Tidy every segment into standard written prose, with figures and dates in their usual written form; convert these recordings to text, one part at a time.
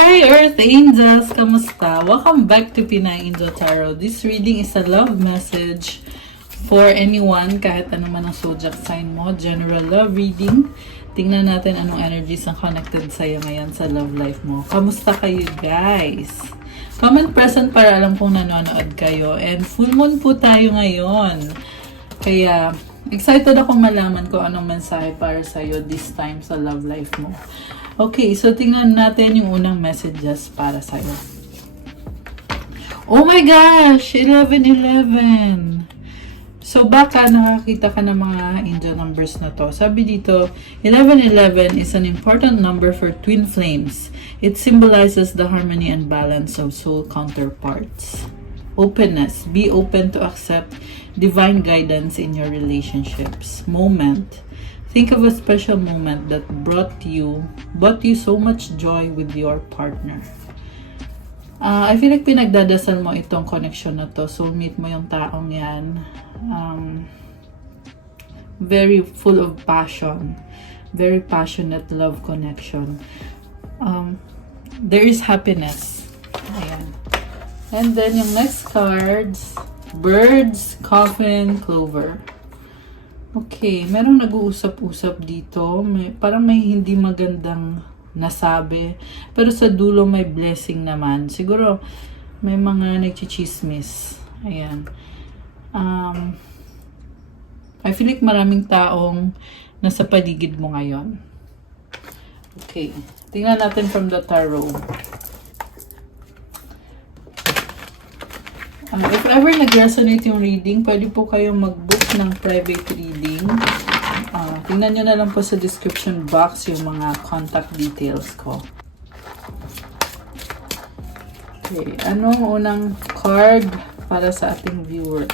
Hi Earth Angels! Kamusta? Welcome back to Pinay Angel Tarot. This reading is a love message for anyone, kahit ano man ang zodiac sign mo. General love reading. Tingnan natin anong energies ang connected sa'yo ngayon sa love life mo. Kamusta kayo guys? Comment present para alam kung nanonood kayo. And full moon po tayo ngayon. Kaya excited ako malaman kung anong mensahe para sa'yo this time sa love life mo. Okay, so tingnan natin yung unang messages para sa'yo. Oh my gosh! 11-11! So baka nakakita ka ng mga angel numbers na to. Sabi dito, 11-11 is an important number for twin flames. It symbolizes the harmony and balance of soul counterparts. Openness. Be open to accept divine guidance in your relationships. Moment. Think of a special moment that brought you so much joy with your partner. I feel like pinagdadasal mo itong connection na to. Soulmate mo yung taong yan. Very full of passion. Very passionate love connection. There is happiness. Ayan. And then yung next cards, birds, coffin, clover. Okay, merong nag-uusap-usap dito. Parang may hindi magandang nasabi. Pero sa dulo may blessing naman. Siguro may mga nagchichismis. Ayan. I feel like maraming taong nasa paligid mo ngayon. Okay. Tingnan natin from the tarot. If ever nag-resonate yung reading, pwede po kayong mag-book ng private reading. Tingnan nyo na lang po sa description box yung mga contact details ko. Okay, anong unang card para sa ating viewer?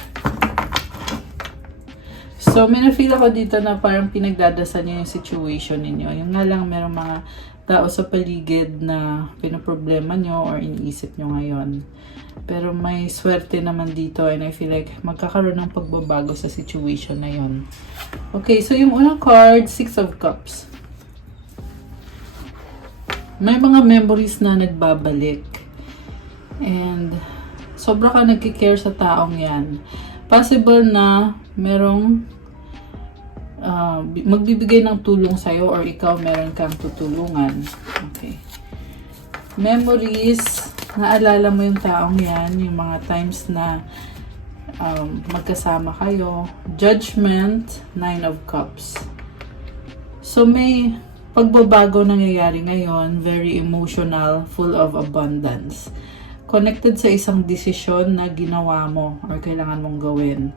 So, may na-feel ako dito na parang pinagdadasal nyo yung situation ninyo. Yung nga lang, merong mga tao sa paligid na pinoproblema nyo or iniisip nyo ngayon. Pero may swerte naman dito and I feel like magkakaroon ng pagbabago sa situation na yon. Okay, so yung unang card, Six of Cups. May mga memories na nagbabalik. And sobra ka nagkikare sa taong yan. Possible na merong magbibigay ng tulong sa'yo or ikaw meron kang tutulungan. Okay. Memories, naalala mo yung taong yan, yung mga times na magkasama kayo. Judgment, Nine of Cups. So may pagbabago nangyayari ngayon, very emotional, full of abundance. Connected sa isang desisyon na ginawa mo or kailangan mong gawin.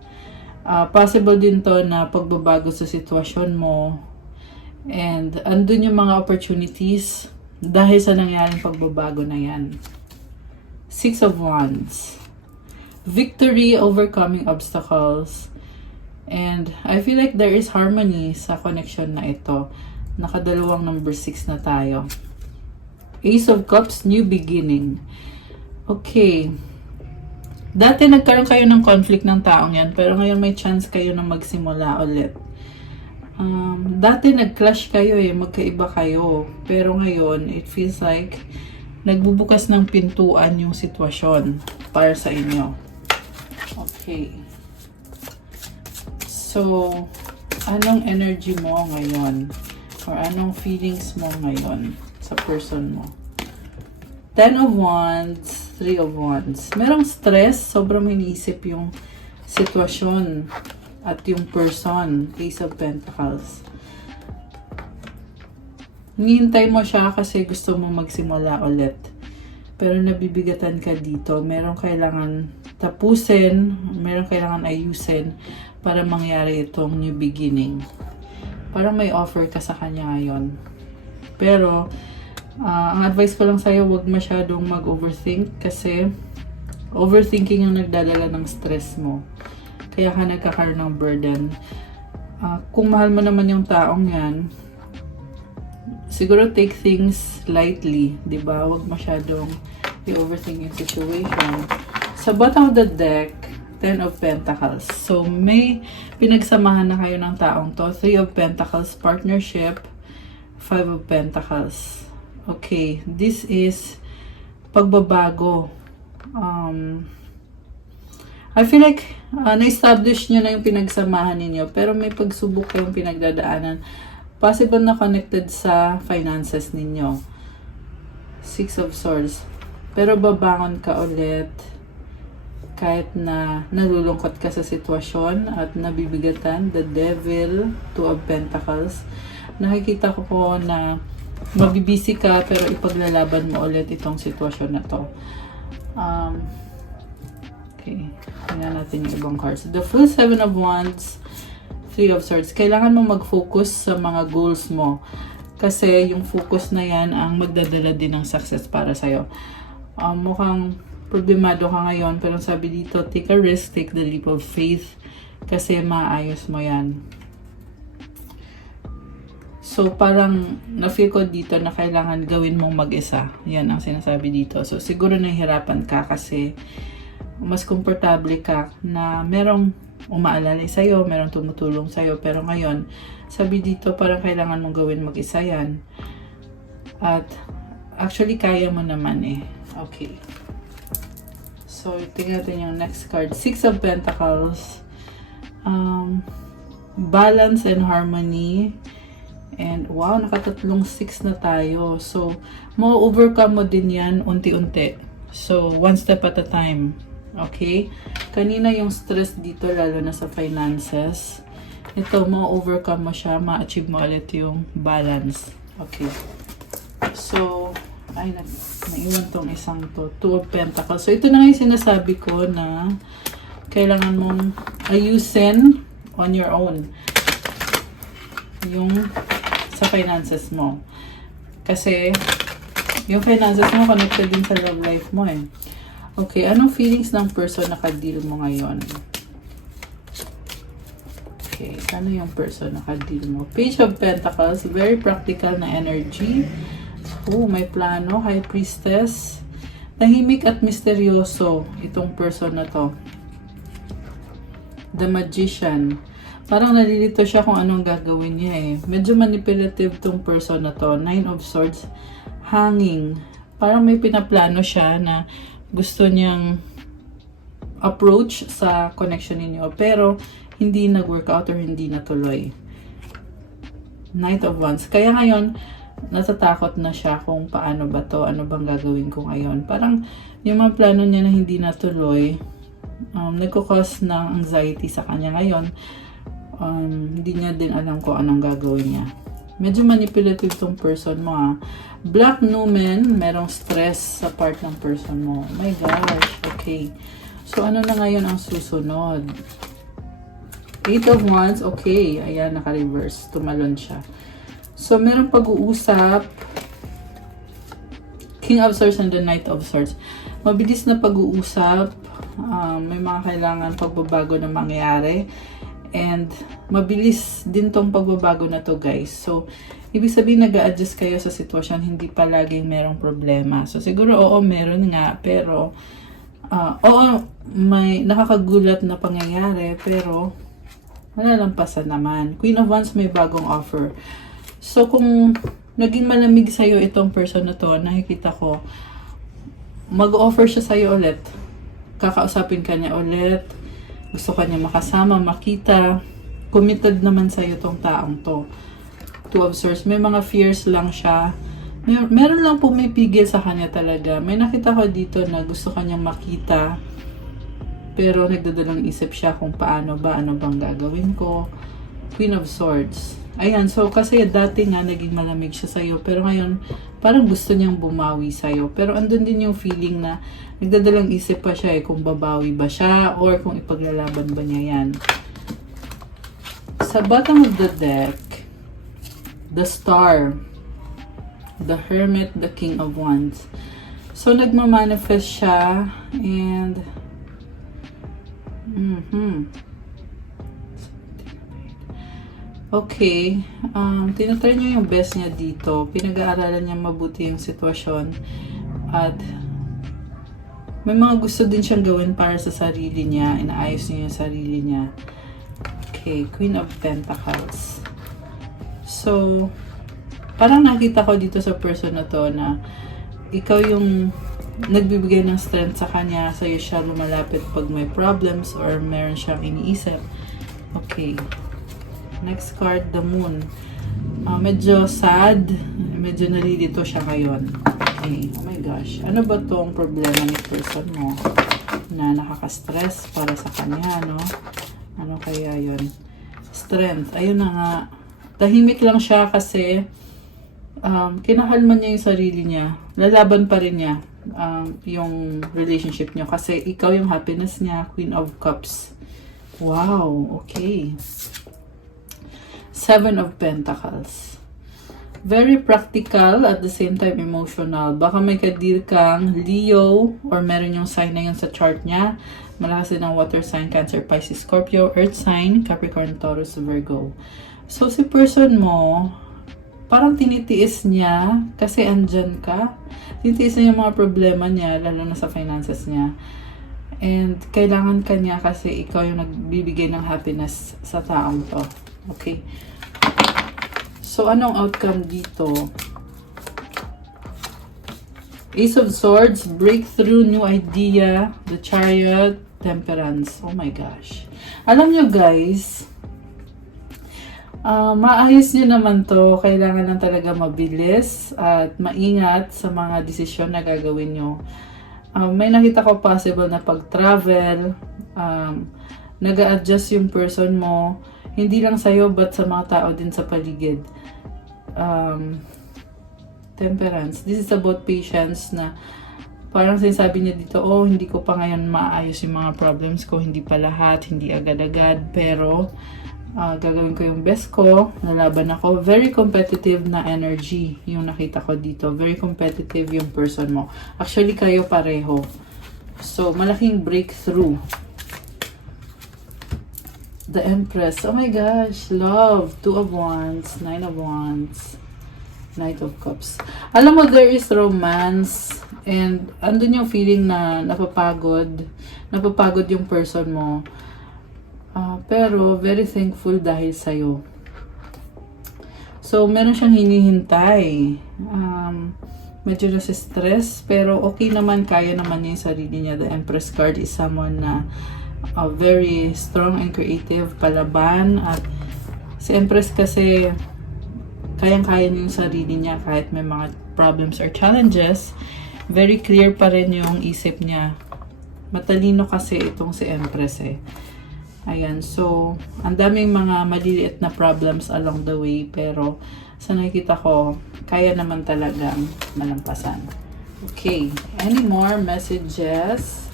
Possible din to na pagbabago sa sitwasyon mo and andun yung mga opportunities dahil sa nangyaring pagbabago na yan. Six of Wands. Victory, overcoming obstacles. And I feel like there is harmony sa connection na ito. Nakadalawang number 6 na tayo. Ace of Cups, new beginning. Okay. Dati nagkaroon kayo ng conflict ng taong yan, pero ngayon may chance kayo na magsimula ulit. Dati nag-clash kayo magkaiba kayo. Pero ngayon, it feels like nagbubukas ng pintuan yung sitwasyon para sa inyo. Okay. So, anong energy mo ngayon? Or anong feelings mo ngayon sa person mo? Ten of Wands, Three of Wands. Merong stress, sobrang iniisip yung sitwasyon at yung person. Ace of Pentacles. Hinihintay mo siya kasi gusto mo magsimula ulit. Pero nabibigatan ka dito. Merong kailangan tapusin, merong kailangan ayusin para mangyari itong new beginning. Parang may offer ka sa kanya ngayon. Pero, ang advice ko lang sa'yo, huwag masyadong mag-overthink kasi overthinking yung nagdadala ng stress mo. Kaya ka nagkakaroon ng burden. Kung mahal mo naman yung taong yan, siguro take things lightly, di ba? Huwag masyadong i-overthink yung situation. Sa bottom of the deck, Ten of Pentacles. So, may pinagsamahan na kayo ng taong to. Three of Pentacles, partnership, Five of Pentacles. Okay, this is pagbabago. I feel like na-establish nyo na yung pinagsamahan ninyo, pero may pagsubok kayong pinagdadaanan. Possible na connected sa finances ninyo. Six of Swords. Pero babangon ka ulit kahit na nalulungkot ka sa sitwasyon at nabibigatan. The Devil, Two of Pentacles. Nakikita ko po na mabibisi ka pero ipaglalaban mo ulit itong sitwasyon na to. Okay. Tingnan natin yung ibang cards. The Fool, Seven of Wands, Three of Swords. Kailangan mo mag-focus sa mga goals mo. Kasi yung focus na yan ang magdadala din ng success para sa'yo. Mukhang problemado ka ngayon, pero sabi dito, take a risk, take the leap of faith, kasi maayos mo yan. So, parang na-feel ko dito na kailangan gawin mong mag-isa. Yan ang sinasabi dito. So, siguro nahihirapan ka kasi mas komportable ka na merong umaalala sa'yo, merong tumutulong sa'yo. Pero ngayon, sabi dito, parang kailangan mong gawin mag-isa yan. At actually, kaya mo naman eh. Okay. So, tingnan natin yung next card. Six of Pentacles. Balance and harmony. And wow, nakatatlong 6 na tayo. So, ma-overcome mo din yan unti-unti. So, one step at a time. Okay? Kanina yung stress dito, lalo na sa finances. Ito, ma-overcome mo siya. Ma-achieve mo ulit yung balance. Okay. So, ay, naiwan tong isang to. Two of Pentacles. So, ito na nga yung sinasabi ko na kailangan mong ayusin on your own yung sa finances mo. Kasi, yung finances mo connected din sa love life mo eh. Okay, anong feelings ng person na ka-deal mo ngayon? Okay, ano yung person na ka-deal mo? Page of Pentacles, very practical na energy. Oh, may plano. High Priestess. Tahimik at misteryoso itong person na to. The Magician. Parang nalilito siya kung anong gagawin niya eh. Medyo manipulative tong person na to. Nine of Swords. Hanging. Parang may pinaplano siya na gusto niyang approach sa connection ninyo. Pero hindi nag-workout or hindi natuloy. Knight of Wands. Kaya ngayon, natatakot na siya kung paano ba to, ano bang gagawin ko ngayon. Parang yung mga plano niya na hindi natuloy, nagkukos ng anxiety sa kanya ngayon. Hindi niya din alam kung anong gagawin niya. Medyo manipulative tong person mo ha. Black Numen, merong stress sa part ng person mo. Oh my gosh, okay. So ano na ngayon ang susunod? Eight of Wands, okay. Ayan, naka-reverse. Tumalon siya. So, meron pag-uusap. King of Swords and the Knight of Swords. Mabilis na pag-uusap. May mga kailangan pagbabago na mangyari. And, mabilis din tong pagbabago na to, guys. So, ibig sabihin nag-a-adjust kayo sa sitwasyon. Hindi palaging merong problema. So, siguro, oo, meron nga. Pero, oo, may nakakagulat na pangyayari. Pero, malalampasan naman. Queen of Wands, may bagong offer. So, kung naging malamig sa'yo itong person na to, nakikita ko, mag-offer siya sa'yo ulit. Kakausapin ka niya ulit. Gusto ka niya makasama, makita. Committed naman sa'yo itong taong to. Two of Swords. May mga fears lang siya. Meron lang pumipigil sa kanya talaga. May nakita ko dito na gusto ka niyang makita. Pero nagdadalang isip siya kung paano ba, ano bang gagawin ko. Queen of Swords. Ayan, so kasi dati nga naging malamig siya sa'yo, pero ngayon parang gusto niyang bumawi sa'yo. Pero andun din yung feeling na nagdadalang isip pa siya kung babawi ba siya or kung ipaglalaban ba niya yan. Sa bottom of the deck, the Star, the Hermit, the King of Wands. So nagmamanifest siya and okay, tinatry niya yung best niya dito. Pinag-aaralan niya mabuti yung sitwasyon. At may mga gusto din siyang gawin para sa sarili niya. Inaayos niya yung sarili niya. Okay, Queen of Pentacles. So, parang nakita ko dito sa person na to na ikaw yung nagbibigay ng strength sa kanya, sa'yo siya lumalapit pag may problems or meron siyang iniisip. Okay. Next card, the moon. Medyo sad, medyo nalilito siya ngayon. Okay, oh my gosh. Ano ba tong problema ni person mo na nakaka-stress para sa kanya, no? Ano kaya yun? Strength. Ayun na nga. Tahimik lang siya kasi kinakalman niya yung sarili niya. Lalaban pa rin niya yung relationship niyo kasi ikaw yung happiness niya. Queen of Cups. Wow, okay. Seven of Pentacles. Very practical, at the same time emotional. Baka may kadeal kang Leo or meron yung sign na yun sa chart niya. Malakas din ang water sign, Cancer, Pisces, Scorpio, Earth sign, Capricorn, Taurus, Virgo. So, si person mo, parang tinitiis niya kasi andyan ka. Tinitiis niya yung mga problema niya, lalo na sa finances niya. And kailangan ka niya kasi ikaw yung nagbibigay ng happiness sa taong to. Okay? So, anong outcome dito? Ace of Swords, breakthrough, new idea, the Chariot, Temperance. Oh my gosh. Alam nyo guys, maayos nyo naman to. Kailangan lang talaga mabilis at maingat sa mga desisyon na gagawin nyo. May nakita ko possible na pag-travel, nag-a-adjust yung person mo, hindi lang sa'yo but sa mga tao din sa paligid. Temperance. This is about patience na parang sinasabi niya dito, oh, hindi ko pa ngayon maayos yung mga problems ko, hindi pa lahat, hindi agad-agad, pero gagawin ko yung best ko, nalaban ako. Very competitive na energy yung nakita ko dito. Very competitive yung person mo. Actually, kayo pareho. So, malaking breakthrough. The Empress. Oh my gosh. Love. 2 of Wands. 9 of Wands. Knight of Cups. Alam mo, there is romance. And andun yung feeling na napapagod. Napapagod yung person mo. Pero, very thankful dahil sa'yo. So, meron siyang hinihintay. Medyo nasa stress. Pero, okay naman. Kaya naman niya yung sarili niya. The Empress card is someone na very strong and creative, palaban, at si Empress kasi kayang-kaya niya yung sarili niya kahit may mga problems or challenges. Very clear pa rin yung isip niya. Matalino kasi itong si Empress eh. Ayan, so ang daming mga maliliit na problems along the way, pero sa nakikita ko, kaya naman talagang malampasan. Okay, any more messages?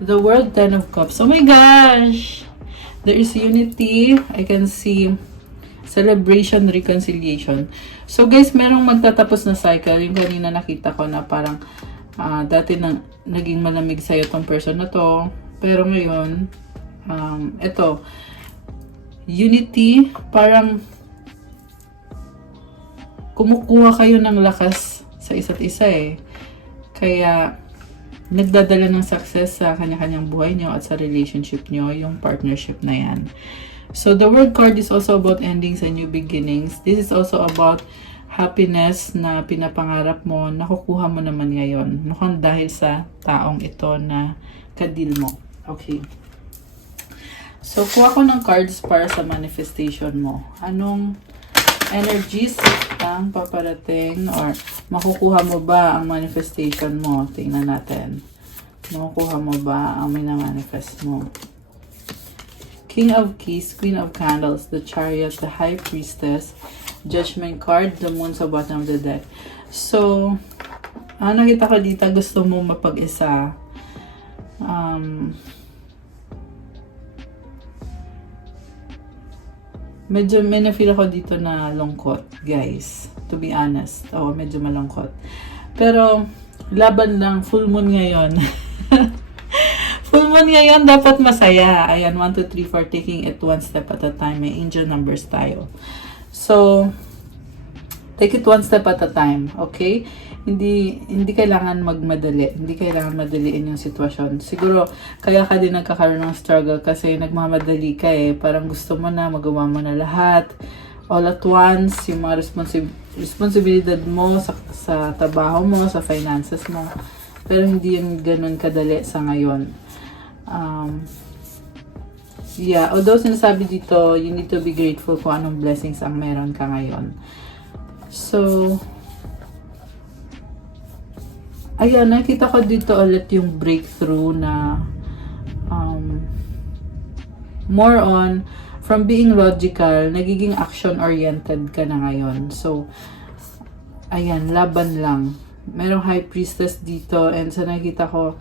The World, 10 of Cups. Oh my gosh! There is unity. I can see celebration, reconciliation. So guys, merong magtatapos na cycle. Yung kanina nakita ko na parang dati naging malamig sa'yo tong person na to. Pero ngayon, eto, unity, parang kumukuha kayo ng lakas sa isa't isa eh. Kaya, nagdadala ng success sa kanya-kanyang buhay nyo at sa relationship nyo, yung partnership na yan. So, the World card is also about endings and new beginnings. This is also about happiness na pinapangarap mo, nakukuha mo naman ngayon. Mukhang dahil sa taong ito na kadil mo. Okay. So, kuha ko ng cards para sa manifestation mo. Anong energies ang paparating or makukuha mo ba ang manifestation mo? Tingnan natin. Makukuha mo ba ang minamanifest mo? King of Keys, Queen of Candles, the Chariot, the High Priestess, Judgment card, the Moon sa bottom of the deck. So, nakita ko dito, gusto mo mapag-isa. Medyo may na-feel ako dito na lungkot, guys. To be honest. Oo, medyo malungkot. Pero, laban lang. Full moon ngayon. Full moon ngayon, dapat masaya. Ayan, 1, 2, 3, 4. Taking it one step at a time. May angel numbers tayo. So, take it one step at a time. Okay? Hindi kailangan magmadali. Hindi kailangan madaliin yung sitwasyon. Siguro, kaya ka din nagkakaroon ng struggle kasi nagmamadali ka eh. Parang gusto mo na, magawa mo na lahat. All at once, yung mga responsibilidad mo sa trabaho mo, sa finances mo. Pero hindi yun ganun kadali sa ngayon. Yeah, although sinasabi dito, you need to be grateful kung anong blessings ang meron ka ngayon. So, ayan, nakita ko dito ulit yung breakthrough na more on from being logical, nagiging action-oriented ka na ngayon. So, ayan, laban lang. Merong high priestess dito and sa nakita ko,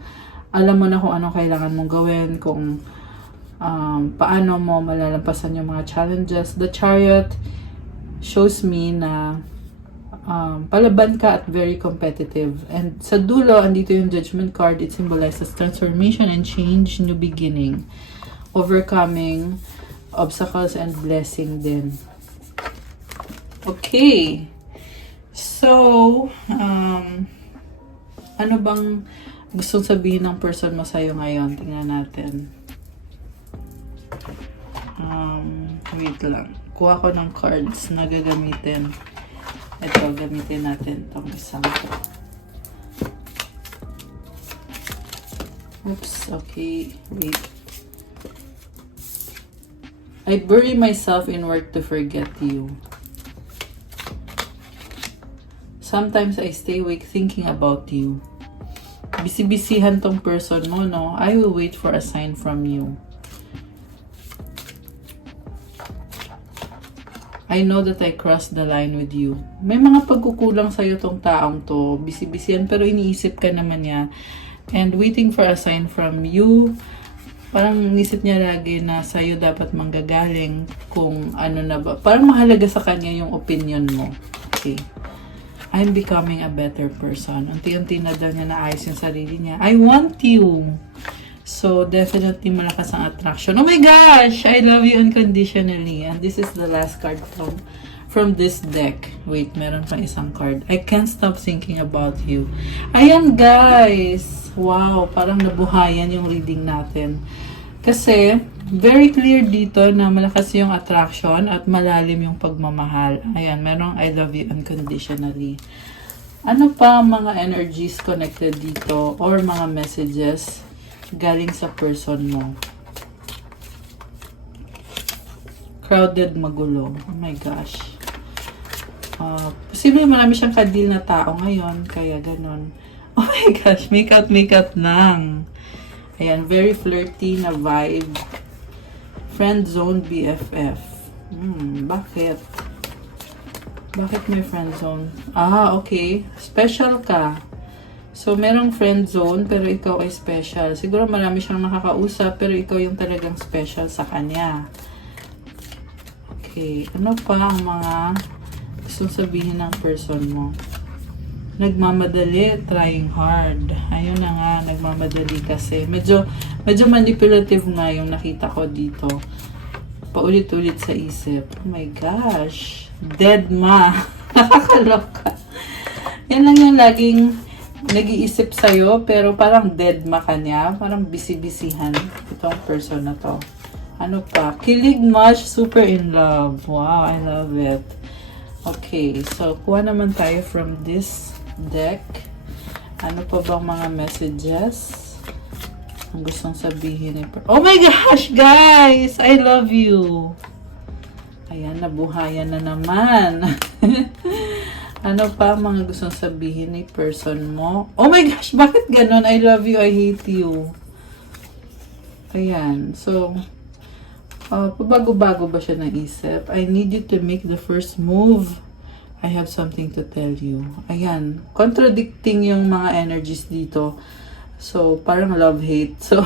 alam mo na kung anong kailangan mong gawin, kung paano mo malalampasan yung mga challenges. The chariot shows me na palaban ka at very competitive. And sa dulo, andito yung judgment card. It symbolizes transformation and change, new beginning. Overcoming obstacles and blessing din. Okay. So, ano bang gustong sabihin ng person mo sa'yo ngayon? Tingnan natin. Wait lang. Kuha ko ng cards na gagamitin. Ito, gamitin natin itong isang to. Oops, okay. Wait. I bury myself in work to forget you. Sometimes I stay awake thinking about you. Bisi-bisihan tong person mo, no? I will wait for a sign from you. I know that I crossed the line with you. May mga pagkukulang sa'yo tong taong to. Bisi-bisihan pero iniisip ka naman niya. And waiting for a sign from you. Parang inisip niya lagi na sa'yo dapat manggagaling kung ano na ba. Parang mahalaga sa kanya yung opinion mo. Okay. I'm becoming a better person. Unti-unti na daw niya naayos yung sarili niya. I want you. So, definitely malakas ang attraction. Oh my gosh! I love you unconditionally. And this is the last card from this deck. Wait, meron pang isang card. I can't stop thinking about you. Ayan, guys! Wow, parang nabuhayan yung reading natin. Kasi, very clear dito na malakas yung attraction at malalim yung pagmamahal. Ayan, merong I love you unconditionally. Ano pa mga energies connected dito or mga messages galing sa person mo? Crowded, magulo. Oh my gosh. Posible marami siyang kadil na tao ngayon, kaya ganon. Oh my gosh, make out lang. Ayan, very flirty na vibe. Friend zone BFF. Bakit? Bakit may friend zone? Okay. Special ka. So, merong friend zone, pero ikaw ay special. Siguro marami siyang nakakausap, pero ikaw yung talagang special sa kanya. Okay. Ano pa ang mga gustong sabihin ng person mo? Nagmamadali, trying hard. Ayun na nga, nagmamadali kasi. Medyo manipulative nga yung nakita ko dito. Paulit-ulit sa isip. Oh my gosh. Dead ma. Nakakaloka. Yan lang yung laging nag-iisip sa'yo, pero parang dead ma ka niya. Parang busy-busyhan itong person na to. Ano pa? Kilig much, super in love. Wow, I love it. Okay, so kuha naman tayo from this deck. Ano pa bang mga messages ang gustong sabihin ni oh my gosh, guys! I love you! Ayan, nabuhayan na naman. Ano pa mga gustong sabihin ni person mo? Oh my gosh, bakit ganon? I love you, I hate you. Ayan, so pabago-bago ba siya ng isip? I need you to make the first move. I have something to tell you. Ayan, contradicting yung mga energies dito. So, parang love-hate. So,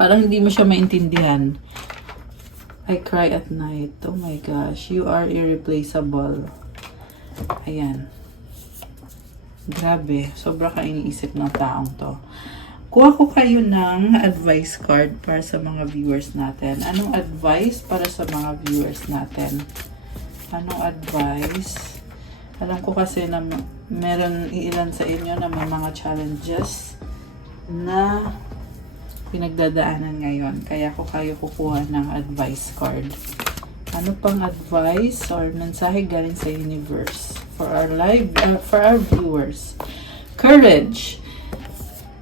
parang hindi mo siya maintindihan. I cry at night. Oh my gosh, you are irreplaceable. Ayan. Grabe, sobra ka iniisip ng taong to. Kuha ko kayo ng advice card para sa mga viewers natin. Anong advice para sa mga viewers natin? Anong advice? Alam ko kasi na meron ilan sa inyo na may mga challenges na pinagdadaanan ngayon. Kaya ko kayo kukuha ng advice card. Ano pang advice or mensahe galing sa universe for our for our viewers? Courage.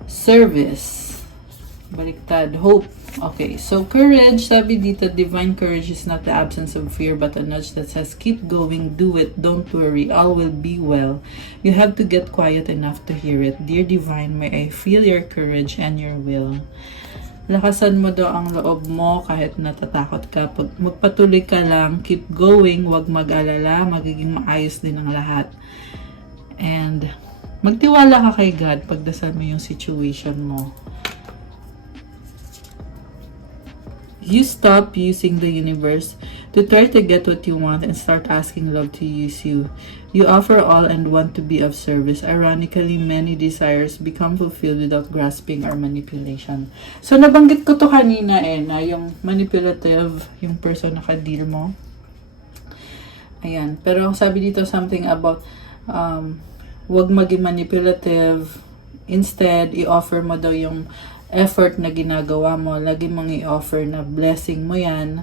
Service. Baliktad. Hope. Okay, so courage, sabi dito, divine courage is not the absence of fear, but a nudge that says, keep going, do it, don't worry, all will be well. You have to get quiet enough to hear it. Dear divine, may I feel your courage and your will. Lakasan mo daw ang loob mo kahit natatakot ka. Pag magpatuloy ka lang, keep going, wag mag-alala, magiging maayos din ang lahat. And magtiwala ka kay God, pagdasal mo yung situation mo. You stop using the universe to try to get what you want and start asking love to use you. You offer all and want to be of service. Ironically, many desires become fulfilled without grasping or manipulation. So, nabanggit ko to kanina na yung manipulative, yung person na ka-deal mo. Ayan. Pero sabi dito something about wag maging manipulative. Instead, i-offer mo daw yung effort na ginagawa mo. Lagi mong i-offer na blessing mo yan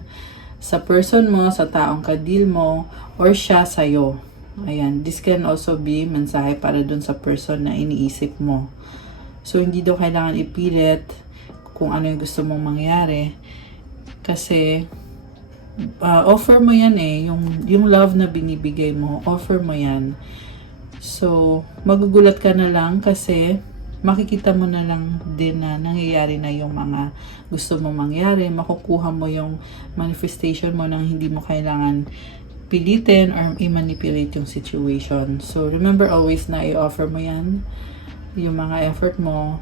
sa person mo, sa taong ka-deal mo, or siya sa'yo. Ayan. This can also be mensahe para dun sa person na iniisip mo. So, hindi daw kailangan ipilit kung ano yung gusto mong mangyari. Kasi, offer mo yan yung love na binibigay mo, offer mo yan. So, magugulat ka na lang kasi makikita mo na lang din na nangyayari na yung mga gusto mo mangyari. Makukuha mo yung manifestation mo nang hindi mo kailangan pilitin or i-manipulate yung situation. So, remember always na i-offer mo yan, yung mga effort mo.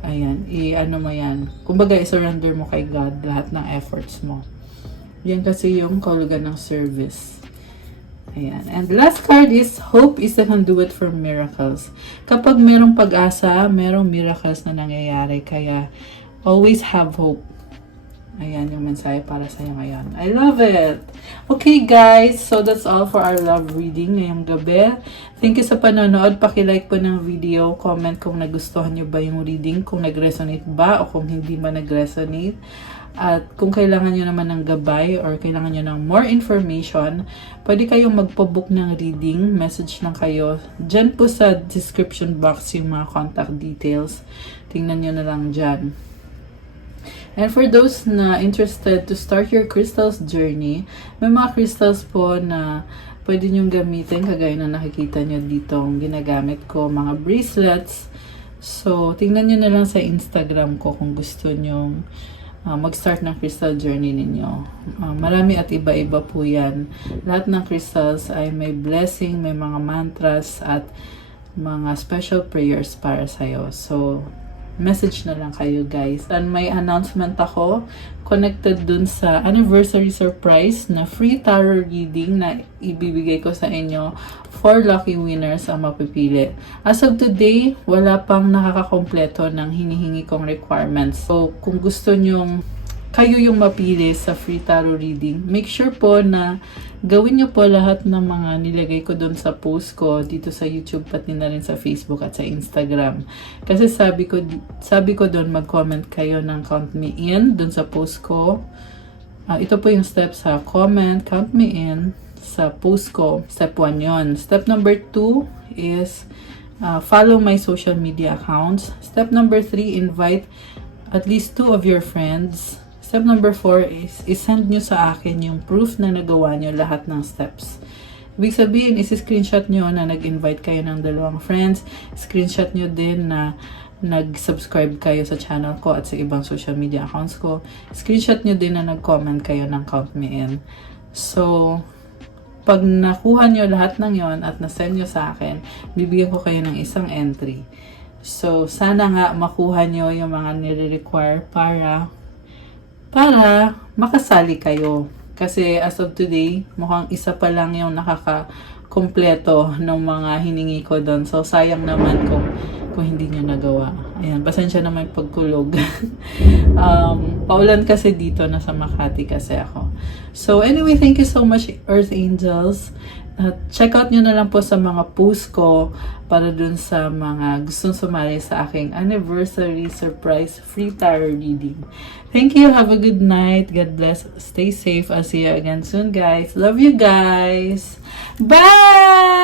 Ayan, i-ano mo yan. Kumbaga, i-surrender mo kay God lahat ng efforts mo. Yan kasi yung kahulugan ng service. Ayan. And the last card is, hope is the conduit for miracles. Kapag merong pag-asa, merong miracles na nangyayari. Kaya, always have hope. Ayan yung mensahe para sa'yo ngayon. I love it! Okay guys, so that's all for our love reading ngayong gabi. Thank you sa panonood. Paki-like po ng video, comment kung nagustuhan nyo ba yung reading, kung nag-resonate ba o kung hindi ba nag-resonate. At kung kailangan nyo naman ng gabay or kailangan nyo ng more information, pwede kayong magpa-book ng reading. Message lang kayo. Diyan po sa description box yung mga contact details. Tingnan nyo na lang dyan. And for those na interested to start your crystals journey, may mga crystals po na pwede nyong gamitin kagaya na nakikita nyo dito ang ginagamit ko, mga bracelets. So, tingnan nyo na lang sa Instagram ko kung gusto nyong mag-start ng crystal journey ninyo. Marami at iba-iba po yan. Lahat ng crystals ay may blessing, may mga mantras at mga special prayers para sa'yo. So, message na lang kayo guys. And may announcement ako connected dun sa anniversary surprise na free tarot reading na ibibigay ko sa inyo. 4 lucky winners ang mapipili. As of today, wala pang nakakakompleto ng hinihingi kong requirements. So, kung gusto nyong kayo yung mapili sa free tarot reading, make sure po na gawin nyo po lahat ng mga nilagay ko doon sa post ko dito sa YouTube, pati na rin sa Facebook at sa Instagram. Kasi sabi ko doon, mag-comment kayo ng count me in doon sa post ko. Ito po yung steps ha. Comment, count me in sa post ko. Step 1 yon. Step number 2 is follow my social media accounts. Step number 3, invite at least 2 of your friends. Step number 4 is isend nyo sa akin yung proof na nagawa nyo lahat ng steps. Ibig sabihin, isi-screenshot nyo na nag-invite kayo ng 2 friends. Screenshot nyo din na nag-subscribe kayo sa channel ko at sa ibang social media accounts ko. Screenshot nyo din na nag-comment kayo ng count me in. So, pag nakuha nyo lahat ng yon at nasend nyo sa akin, bibigyan ko kayo ng isang entry. So, sana nga makuha nyo yung mga nire-require para makasali kayo. Kasi as of today, mukhang isa pa lang yung nakaka-kompleto ng mga hiningi ko doon. So, sayang naman kung hindi nyo nagawa. Ayan, pasensya na may pagkulog. Paulan kasi dito, nasa Makati kasi ako. So, anyway, thank you so much, Earth Angels. Check out nyo na lang po sa mga post ko para dun sa mga gustong sumali sa aking anniversary surprise free tarot reading. Thank you. Have a good night. God bless. Stay safe. I'll see you again soon, guys. Love you guys. Bye!